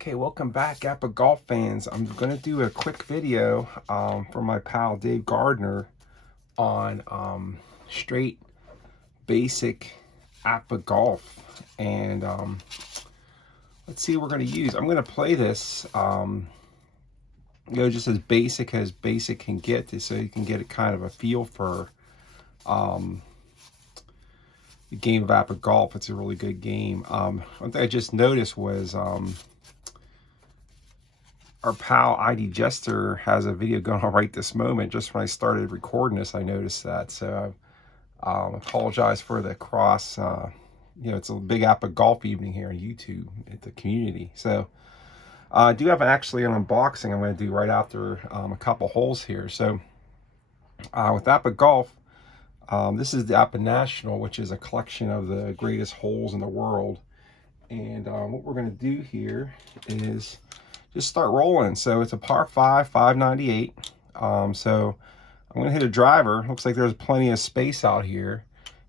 Okay, welcome back, APBA Golf fans. I'm going to do a quick video for my pal Dave Gardner on straight basic APBA Golf. And let's see what we're going to use. I'm going to play this, just as basic can get, so you can get a kind of a feel for the game of APBA Golf. It's a really good game. One thing I just noticed was our pal ID Jester has a video going on right this moment. Just when I started recording this, I noticed that. So I apologize for the cross. It's a big APBA Golf evening here on YouTube at the community. So I do have actually an unboxing I'm going to do right after a couple holes here. So with APBA Golf, this is the APBA National, which is a collection of the greatest holes in the world. And what we're going to do here is just start rolling. So it's a par 5, 598. So I'm gonna hit a driver. Looks like there's plenty of space out here,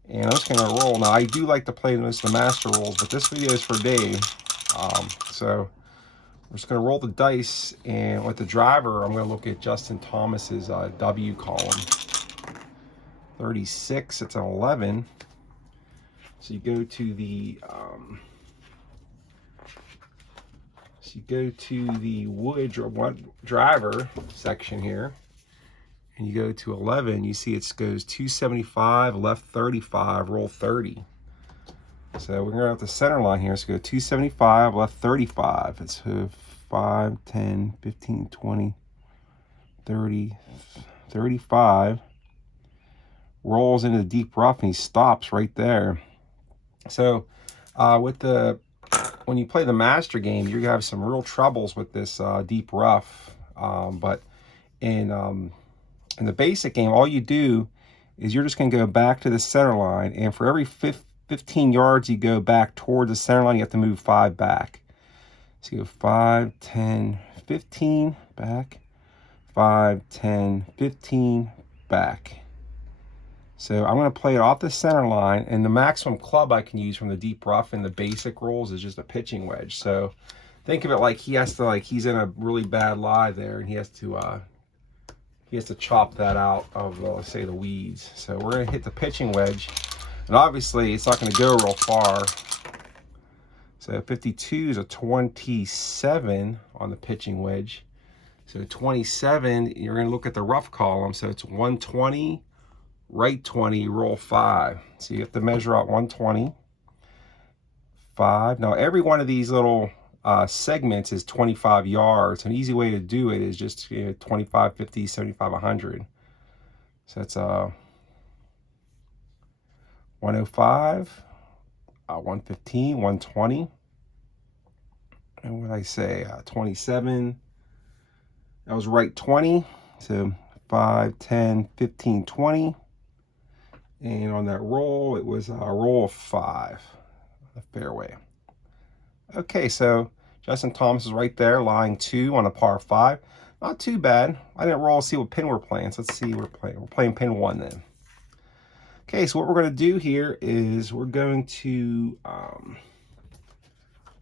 and I'm just gonna roll. Now I do like to play most of the master rolls, but this video is for Dave. So we're just gonna roll the dice, and with the driver, I'm gonna look at Justin Thomas's W column. 36. It's an 11. So you go to the wood driver section here, and you go to 11. You see it goes 275, left 35, roll 30. So we're going to have the center line here. So go 275, left 35. It's 5, 10, 15, 20, 30, 35. Rolls into the deep rough, and he stops right there. So when you play the master game, you have some real troubles with this deep rough. But in the basic game, all you do is you're just going to go back to the center line, and for every 15 yards you go back toward the center line, you have to move 5 back. So you go 5, 10, 15 back, 5, 10, 15 back. So I'm going to play it off the center line, and the maximum club I can use from the deep rough in the basic rolls is just a pitching wedge. So think of it like he's in a really bad lie there, and he has to chop that out of, let's say, the weeds. So we're going to hit the pitching wedge, and obviously it's not going to go real far. So 52 is a 27 on the pitching wedge. So 27, you're going to look at the rough column. So it's 120. Right 20, roll 5. So you have to measure out 120, 5. Now every one of these little segments is 25 yards. An easy way to do it is just 25, 50, 75, 100. So that's 105, 115, 120. And what did I say? 27. That was right 20. So 5, 10, 15, 20. And on that roll, it was a roll of 5, the fairway. Okay, so Justin Thomas is right there, lying 2 on a par 5. Not too bad. I didn't roll to see what pin we're playing. So let's see what we're playing. We're playing pin 1 then. Okay, so what we're going to do here is we're going to,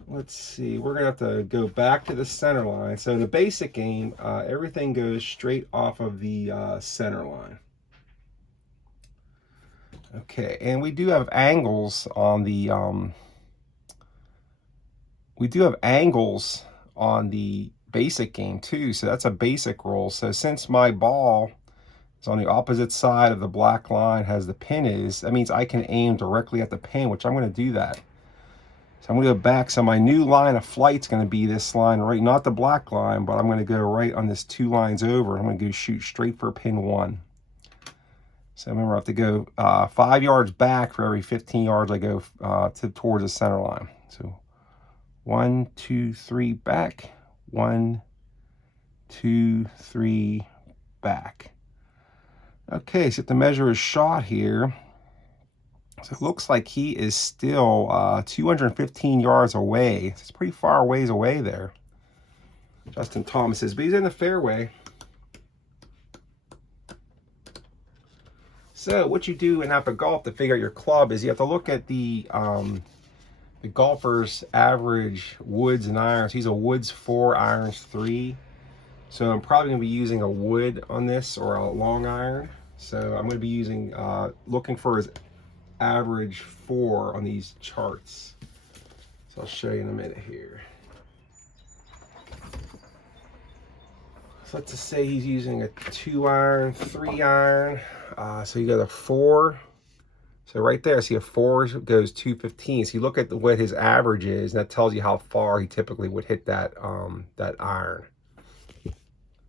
let's see, we're going to have to go back to the center line. So in the basic game, everything goes straight off of the center line. Okay, and we do have angles on the basic game too. So that's a basic roll. So since my ball is on the opposite side of the black line as the pin is, that means I can aim directly at the pin, which I'm going to do that. So I'm going to go back. So my new line of flight is going to be this line right, not the black line, but I'm going to go right on this 2 lines over. I'm going to go shoot straight for pin 1. So remember, I have to go 5 yards back for every 15 yards I go towards the center line. So 1, 2, 3 back. 1, 2, 3 back. Okay, so to measure his shot here. So it looks like he is still 215 yards away. It's pretty far ways away there. Justin Thomas is, but he's in the fairway. So what you do in APBA Golf to figure out your club is you have to look at the the golfer's average woods and irons. He's a woods 4, irons 3. So I'm probably going to be using a wood on this or a long iron. So I'm going to be using, looking for his average 4 on these charts. So I'll show you in a minute here. So let's just say he's using a 2 iron, 3 iron. So you got a 4. So right there, see a 4 goes 215. So you look at what his average is, and that tells you how far he typically would hit that that iron.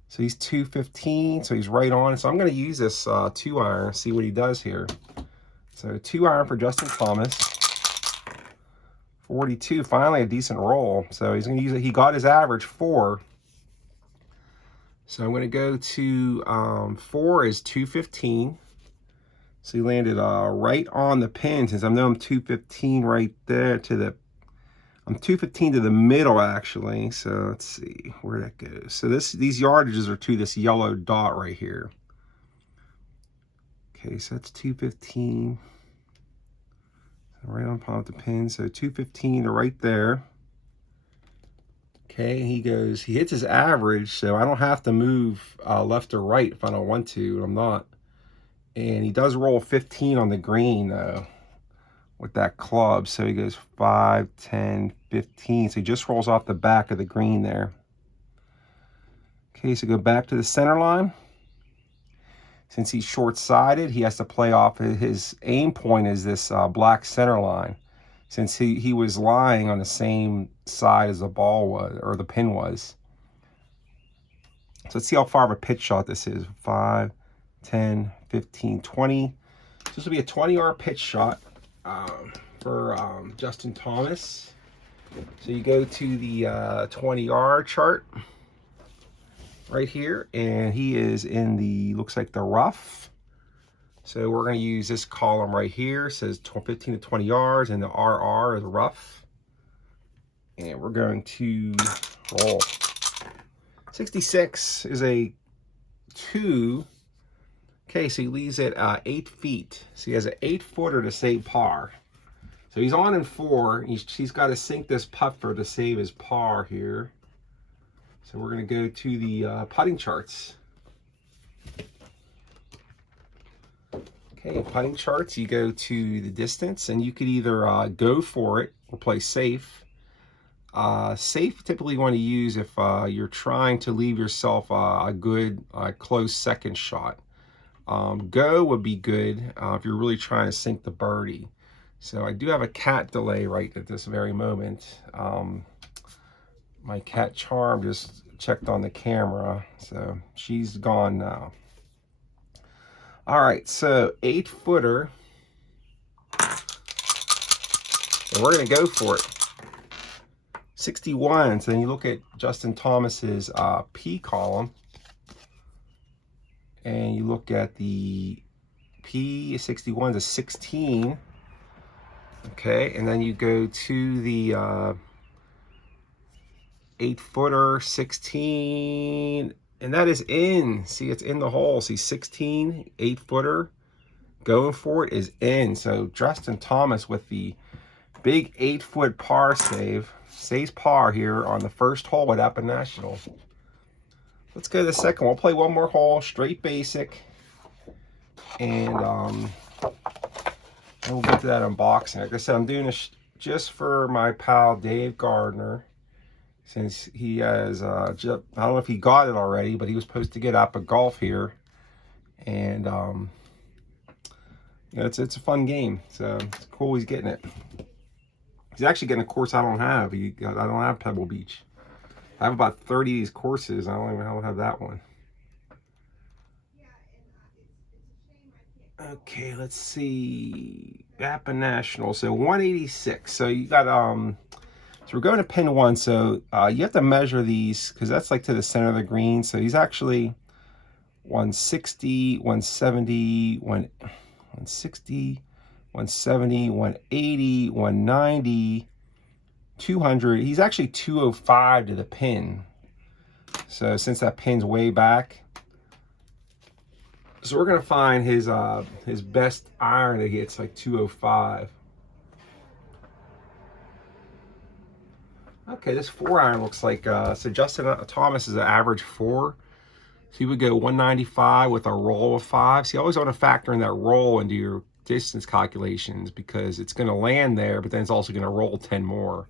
So he's 215, so he's right on. So I'm going to use this 2 iron, see what he does here. So 2 iron for Justin Thomas. 42, finally a decent roll. So he's going to use it. He got his average 4. So I'm going to go to 4 is 215. So he landed right on the pin. Since I know I'm 215 right there to the, I'm 215 to the middle actually. So let's see where that goes. So these yardages are to this yellow dot right here. Okay, so that's 215. Right on top of the pin. So 215 to right there. Okay, he hits his average, so I don't have to move left or right if I don't want to, and I'm not. And he does roll 15 on the green though with that club. So he goes 5, 10, 15. So he just rolls off the back of the green there. Okay, so go back to the center line. Since he's short-sided, he has to play off his aim point is this black center line. Since he was lying on the same side as the ball was, or the pin was. So let's see how far of a pitch shot this is. 5, 10, 15, 20. So this will be a 20-yard pitch shot for Justin Thomas. So you go to the 20-yard chart right here, and he is in the, looks like the rough. So we're going to use this column right here. It says 15 to 20 yards, and the RR is rough. And we're going to roll. 66 is a 2. Okay, so he leaves it 8 feet. So he has an 8-footer to save par. So he's on in 4. He's got to sink this puffer to save his par here. So we're going to go to the putting charts. Okay, putting charts, you go to the distance, and you could either go for it or play safe. Safe typically you want to use if you're trying to leave yourself a good close second shot. Go would be good if you're really trying to sink the birdie. So I do have a cat delay right at this very moment. My cat Charm just checked on the camera, so she's gone now. All right, so 8-footer, and we're gonna go for it. 61, so then you look at Justin Thomas's P column, and you look at the P, 61 is a 16, okay, and then you go to the 8-footer, 16, and that is in. See, it's in the hole. See, 16, 8-footer, going for it is in. So Justin Thomas with the big 8-foot par save, saves par here on the first hole at APBA National. Let's go to the second. We'll play one more hole, straight basic, and we'll get to that unboxing. Like I said, I'm doing this just for my pal Dave Gardner. Since he has, I don't know if he got it already, but he was supposed to get APBA Golf here. And, you know, it's a fun game. So it's cool he's getting it. He's actually getting a course I don't have. I don't have Pebble Beach. I have about 30 of these courses. I don't have that one. Okay, let's see. APBA National. So 186. So you got, so we're going to pin 1, so you have to measure these because that's like to the center of the green. So he's actually 160, 170, 160, 170, 180, 190, 200. He's actually 205 to the pin. So since that pin's way back, so we're gonna find his best iron that gets like 205. Okay, this 4-iron looks like, so Justin Thomas is an average 4. So you would go 195 with a roll of 5. So you always want to factor in that roll into your distance calculations, because it's going to land there, but then it's also going to roll 10 more.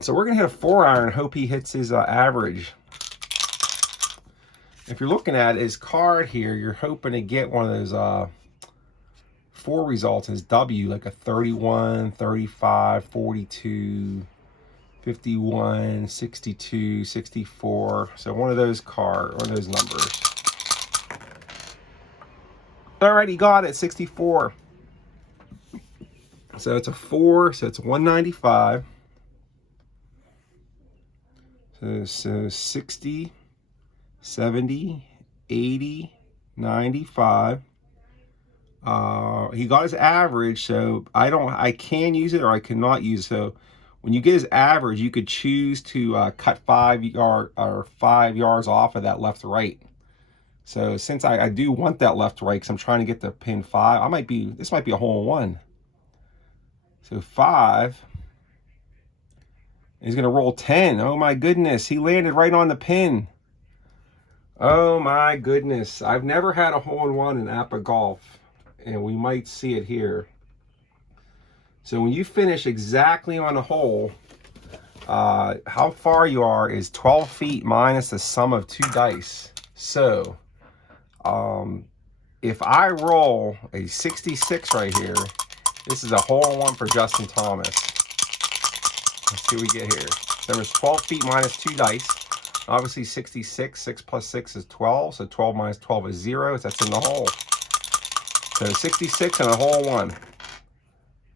So we're going to hit a 4-iron and hope he hits his average. If you're looking at his card here, you're hoping to get one of those 4 results as W, like a 31, 35, 42, 51, 62, 64. So one of those numbers. Alright, got it, 64. So it's a 4, so it's 195. So 60, 70, 80, 95. He got his average, so I can use it or I cannot use it. So when you get his average, you could choose to cut 5 yards off of that left to right. So since I do want that left to right, because I'm trying to get to pin 5, this might be a hole in one. So 5. He's gonna roll 10. Oh my goodness, he landed right on the pin. Oh my goodness, I've never had a hole in one in APBA Golf, and we might see it here. So when you finish exactly on a hole, how far you are is 12 feet minus the sum of 2 dice. So if I roll a 66 right here, this is a hole in one for Justin Thomas. Let's see what we get here. There was 12 feet minus 2 dice. Obviously 66, 6 plus 6 is 12. So 12 minus 12 is 0. So that's in the hole. So 66 and a hole in one.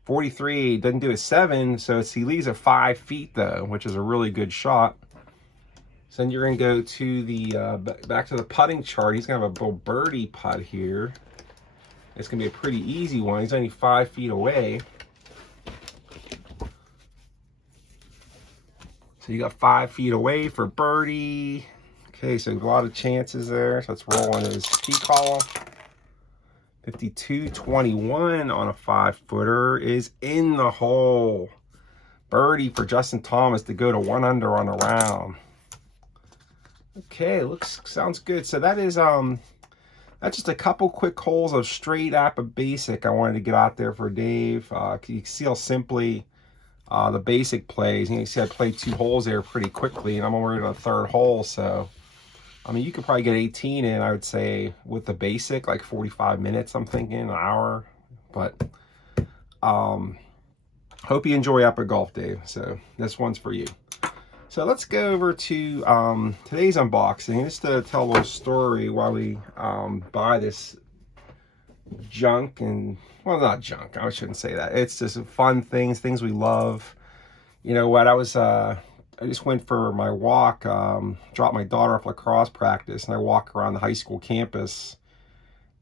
43 doesn't do a 7. So he leaves at 5 feet though, which is a really good shot. So then you're going to go to the back to the putting chart. He's going to have a little birdie putt here. It's going to be a pretty easy one. He's only 5 feet away. So you got 5 feet away for birdie. Okay, so a lot of chances there. So let's roll on his T column. 52-21 on a 5-footer is in the hole. Birdie for Justin Thomas to go to 1 under on the round. Okay, sounds good. So that is that's just a couple quick holes of straight APBA basic I wanted to get out there for Dave. You can see how simply the basic plays. You can see I played 2 holes there pretty quickly, and I'm already on the 3rd hole. So I mean, you could probably get 18 in, I would say, with the basic, like 45 minutes, I'm thinking, an hour. But hope you enjoy APBA Golf, Dave. So this one's for you. So let's go over to today's unboxing, just to tell a little story why we buy this junk. And, well, not junk, I shouldn't say that. It's just fun things we love. You know what, I just went for my walk, dropped my daughter off lacrosse practice, and I walk around the high school campus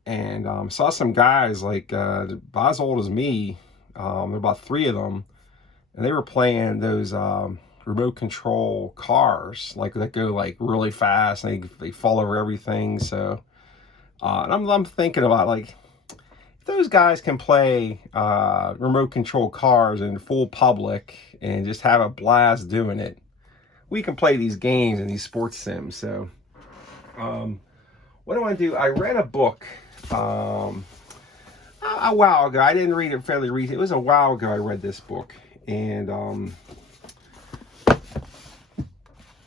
and saw some guys like about as old as me. There were about 3 of them, and they were playing those remote control cars, like that go like really fast, and they fall over everything. So and I'm thinking about, like, if those guys can play remote control cars in full public and just have a blast doing it, we can play these games and these sports sims. So what I want to do, I read a book a while ago. I didn't read it fairly recently. It was a while ago I read this book, and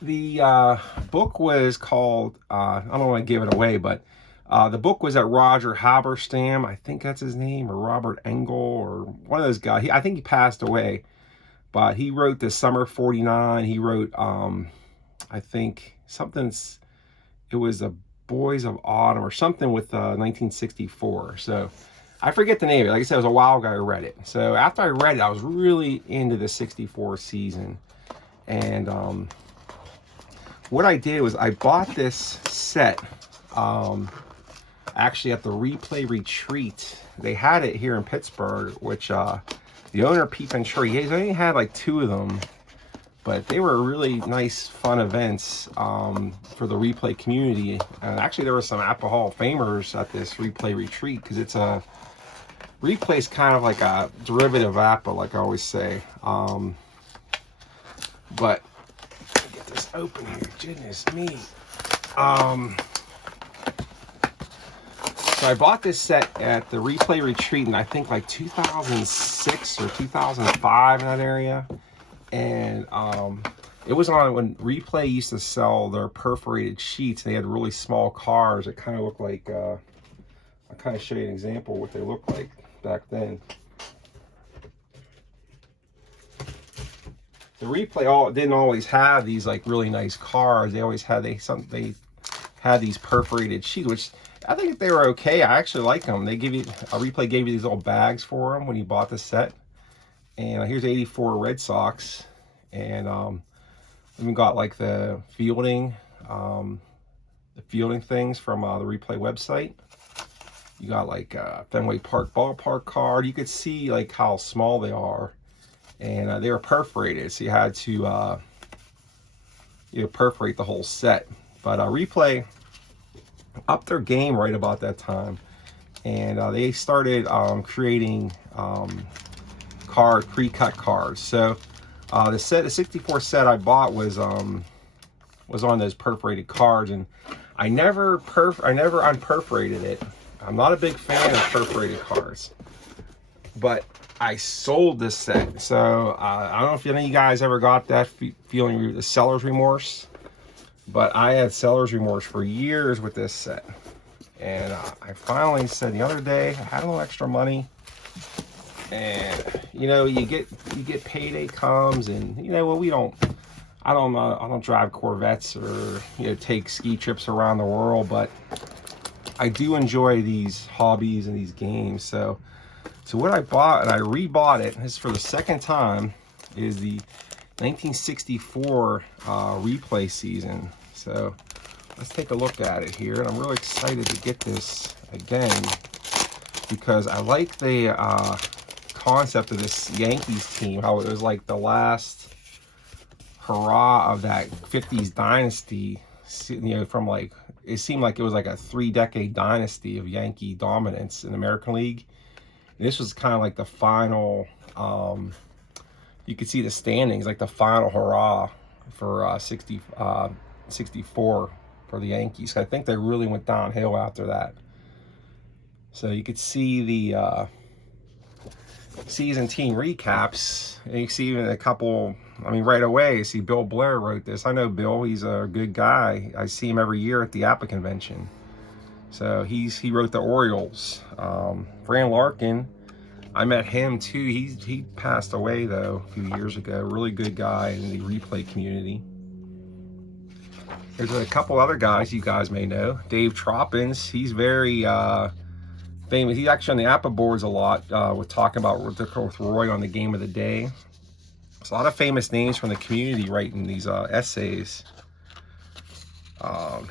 the book was called, I don't want to give it away, but the book was at Roger Halberstam, I think that's his name, or Robert Engel, or one of those guys. I think he passed away, but he wrote the Summer 49. He wrote, I think it was the Boys of Autumn or something with 1964. So I forget the name of it. Like I said, it was a while ago I read it. So after I read it, I was really into the 64 season. And what I did was I bought this set actually at the Replay Retreat. They had it here in Pittsburgh, which the owner, Pete Venturi, he only had like 2 of them, but they were really nice, fun events for the Replay community. And actually there were some APBA Hall of Famers at this Replay Retreat, because it's Replay's kind of like a derivative of APBA, like I always say. But get this open here. Goodness me. So I bought this set at the Replay Retreat in I think like 2006 or 2005 in that area. And it was on when Replay used to sell their perforated sheets. They had really small cards that kind of looked like, I'll kind of show you an example of what they looked like back then. The Replay didn't always have these like really nice cards. They always had they had these perforated sheets, which I think they were okay. I actually like them. They give you Replay gave you these little bags for them when you bought the set. And here's 84 Red Sox, and even got like the fielding things from the Replay website. You got like Fenway Park ballpark card. You could see like how small they are. And they were perforated, so you had to perforate the whole set. But Replay upped their game right about that time, and they started creating pre-cut cards. So the 64 set I bought was on those perforated cards, and I never unperforated it. I'm not a big fan of perforated cards, but I sold this set. So I don't know if any of you guys ever got that feeling, the seller's remorse, but I had seller's remorse for years with this set. And I finally said the other day, I had a little extra money, and you get payday comes, and well, I don't drive Corvettes or take ski trips around the world, but I do enjoy these hobbies and these games. So what I bought, and I rebought it, this is for the second time, is the 1964 Replay season. So let's take a look at it here. And I'm really excited to get this again because I like the concept of this Yankees team, how it was like the last hurrah of that 50s dynasty, from like, it seemed like it was like a 3-decade dynasty of Yankee dominance in the American League. This was kind of like the final, you could see the standings, like the final hurrah for 64 for the Yankees. I think they really went downhill after that. So you could see the season team recaps, and you see even a couple, right away, you see Bill Blair wrote this. I know Bill, he's a good guy. I see him every year at the APBA convention. So he wrote the Orioles. Fran Larkin, I met him too. He passed away though a few years ago. Really good guy in the Replay community. There's a couple other guys you guys may know. Dave Troppins, he's very famous. He's actually on the APBA boards a lot with talking about with Roy on the game of the day. There's a lot of famous names from the community writing these essays.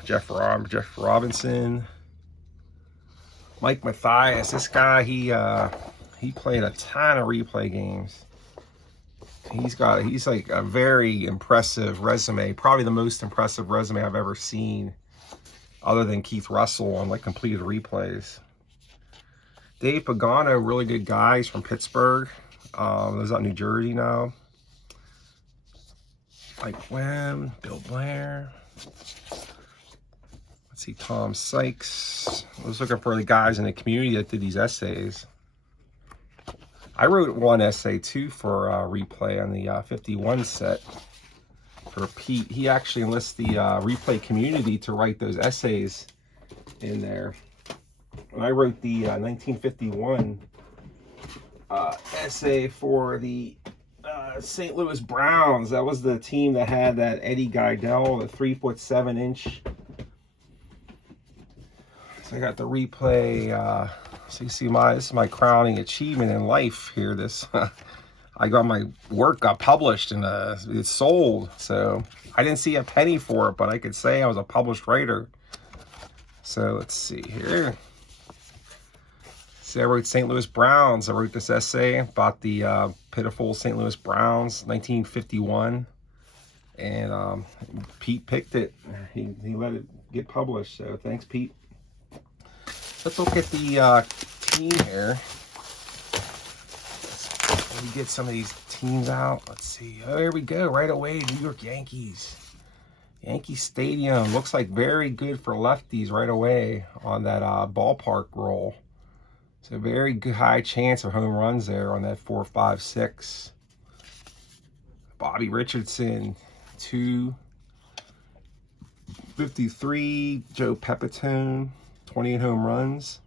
Jeff Robinson. Mike Mathias, this guy, he played a ton of Replay games. He's like a very impressive resume, probably the most impressive resume I've ever seen, other than Keith Russell on like completed replays. Dave Pagano, really good guy. He's from Pittsburgh. Lives out in New Jersey now. Mike Wem, Bill Blair. Let's see, Tom Sykes. I was looking for the guys in the community that did these essays. I wrote one essay too for Replay on the 51 set for Pete. He actually enlists the Replay community to write those essays in there. And I wrote the 1951 essay for the St. Louis Browns. That was the team that had that Eddie Geidel, the 3'7" So I got the Replay. So you see this is my crowning achievement in life here. This I got my work got published and it's sold. So I didn't see a penny for it, but I could say I was a published writer. So let's see here. See, I wrote St. Louis Browns. I wrote this essay about the pitiful St. Louis Browns, 1951. And Pete picked it. He let it get published. So thanks, Pete. Let's look at the team here. Let me get some of these teams out. Let's see. Oh, there we go. Right away, New York Yankees. Yankee Stadium looks like very good for lefties right away on that ballpark roll. So very good, high chance of home runs there on that 4, 5, 6. Bobby Richardson, 253. Joe Pepitone, 28 home runs.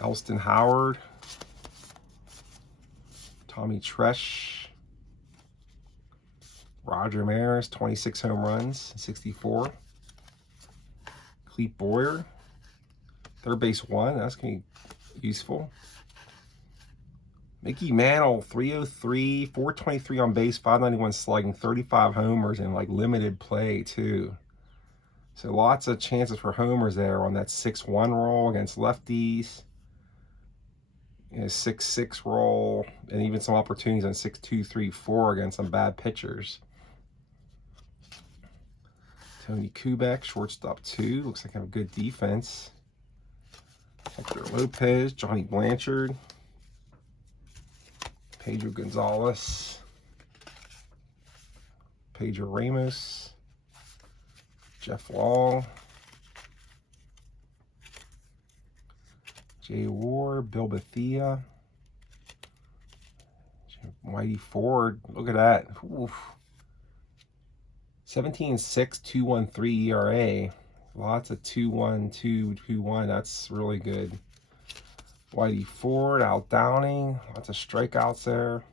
Elston Howard, Tommy Tresh, Roger Maris, 26 home runs, 64. Clete Boyer, third base 1, that's going to be useful. Mickey Mantle, 303, 423 on base, 591 slugging, 35 homers, and like limited play too. So lots of chances for homers there on that 6-1 roll against lefties. 6-6 roll, and even some opportunities on 6-2, 3-4 against some bad pitchers. Tony Kubek, shortstop 2, looks like I have a good defense. Hector Lopez, Johnny Blanchard, Pedro Gonzalez, Pedro Ramos, Jeff Long, Jay Ward, Bill Bethea, Whitey Ford. Look at that. 17.6, 2.13 ERA. Lots of 2.1, 2.21. That's really good. Whitey Ford, Al Downing. Lots of strikeouts there.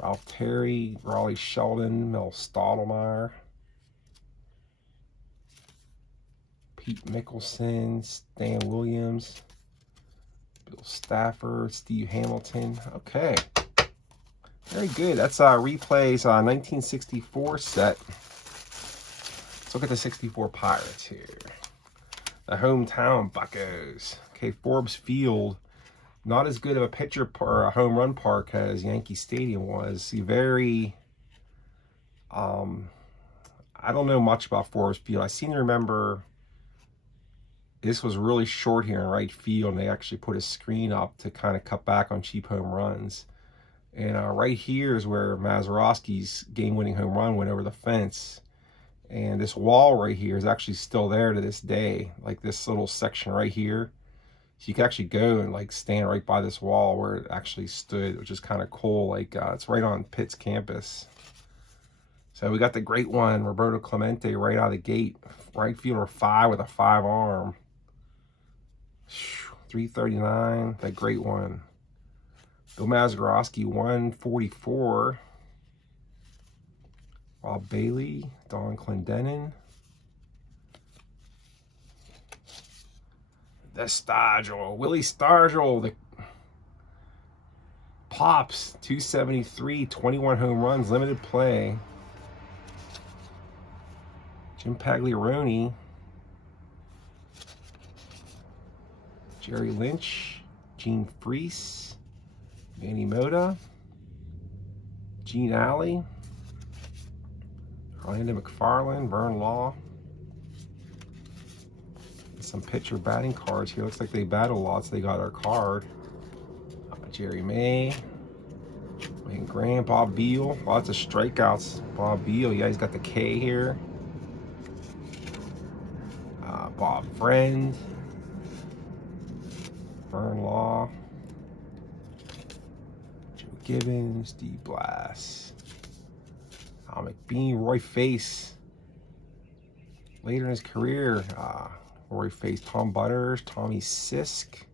Ralph Terry, Raleigh Sheldon, Mel Stottlemyre. Pete Mickelson, Stan Williams, Bill Stafford, Steve Hamilton. Okay, very good. That's replays 1964 set. Let's look at the 64 Pirates here. The hometown Buccos. Okay, Forbes Field, not as good of a pitcher or a home run park as Yankee Stadium was. Very, I don't know much about Forbes Field. I seem to remember this was really short here in right field, and they actually put a screen up to kind of cut back on cheap home runs. And right here is where Mazeroski's game-winning home run went over the fence. And this wall right here is actually still there to this day, like this little section right here. So you can actually go and like stand right by this wall where it actually stood, which is kind of cool. Like it's right on Pitt's campus. So we got the great one, Roberto Clemente, right out of the gate. Right fielder 5 with a 5 arm. 339, that great one. Bill Mazeroski, 144. Bob Bailey, Don Clendenin. The Stargell, Willie Stargell, the Pops, 273, 21 home runs, limited play. Jim Pagliarone. Jerry Lynch, Gene Freese, Manny Mota, Gene Alley, Orlando McFarland, Vern Law. Some pitcher batting cards here. Looks like they battle lots. They got our card. Jerry May, Wayne Graham, Bob Beal. Lots of strikeouts. Bob Beal, yeah, he's got the K here. Bob Friend. Vern Law, Joe Gibbons, Steve Blass, Al McBean, Roy Face. Later in his career, Roy Face, Tom Butters, Tommy Sisk,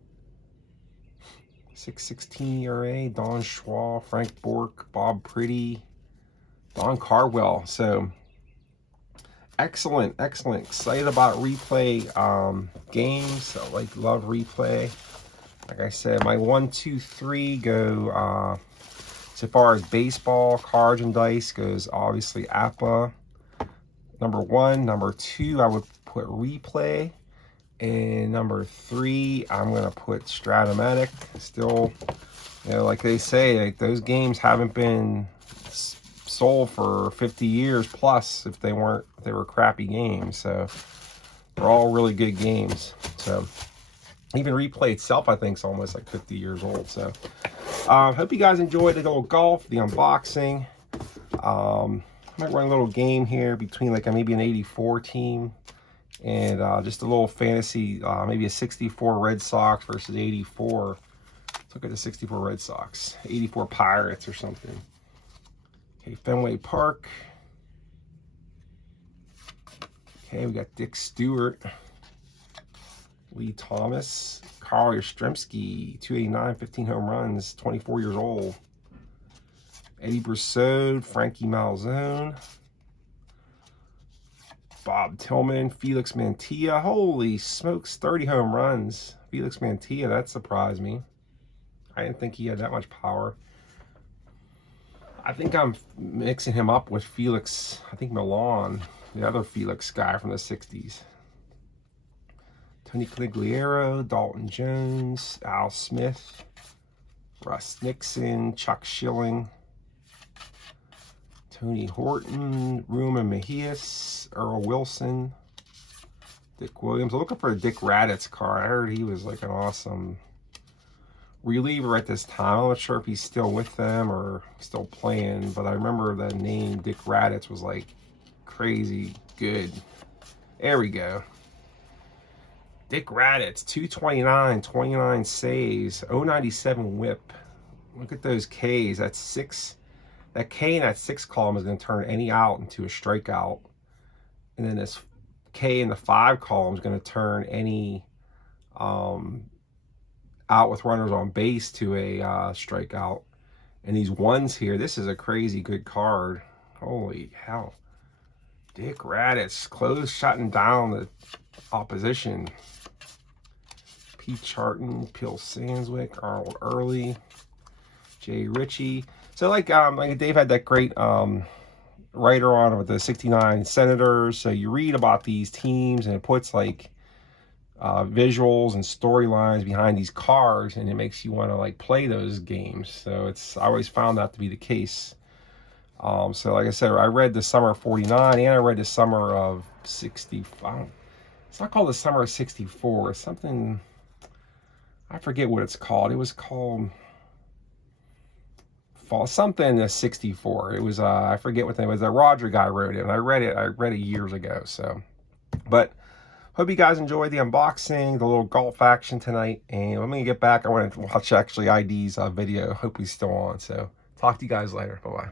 6.16 ERA, Don Schwal, Frank Bork, Bob Pretty, Don Cardwell. So excellent, excellent. Excited about replay games. So love replay. Like I said, my 1, 2, 3 go, so far as baseball, cards, and dice goes, obviously APBA. Number 1. Number 2, I would put replay. And number 3, I'm going to put Stratomatic. Still, you know, like they say, like those games haven't been sold for 50 years plus if they were crappy games. So they're all really good games. So Even replay itself, I think, is almost like 50 years old. So, hope you guys enjoyed the little golf, the unboxing. I might run a little game here between like maybe an 84 team and just a little fantasy, maybe a 64 Red Sox versus 84. Let's look at the 64 Red Sox, 84 Pirates or something. Okay, Fenway Park. Okay, we got Dick Stewart, Lee Thomas, Carl Yastrzemski, 289, 15 home runs, 24 years old. Eddie Brousseau, Frankie Malzone, Bob Tillman, Felix Mantilla. Holy smokes, 30 home runs. Felix Mantilla, that surprised me. I didn't think he had that much power. I think I'm mixing him up with Felix, I think Milan, the other Felix guy from the 60s. Tony Cligliero, Dalton Jones, Al Smith, Russ Nixon, Chuck Schilling, Tony Horton, Ruma Mejias, Earl Wilson, Dick Williams. I'm looking for a Dick Raddatz card. I heard he was like an awesome reliever at this time. I'm not sure if he's still with them or still playing, but I remember the name Dick Raddatz was like crazy good. There we go. Dick Raddatz, 229, 29 saves, 097 whip. Look at those Ks. That's 6. That K in that 6 column is going to turn any out into a strikeout. And then this K in the 5 column is going to turn any out with runners on base to a strikeout. And these ones here, this is a crazy good card. Holy hell. Dick Raddatz, close shutting down the opposition. Pete Charton, Bill Sandswick, Arnold Early, Jay Ritchie. So like Dave had that great writer on with the 69 Senators. So you read about these teams and it puts like visuals and storylines behind these cards, and it makes you want to like play those games. So I always found that to be the case. So like I said, I read the summer of 49 and I read the summer of 65. It's not called the summer of 64. It's something, I forget what it's called. It was called fall something 64. It was I forget what the name was. That Roger guy wrote it, and I read it years ago. So, but hope you guys enjoyed the unboxing, the little golf action tonight. And let me get back. I want to watch actually ID's video. Hope he's still on. So talk to you guys later. Bye bye.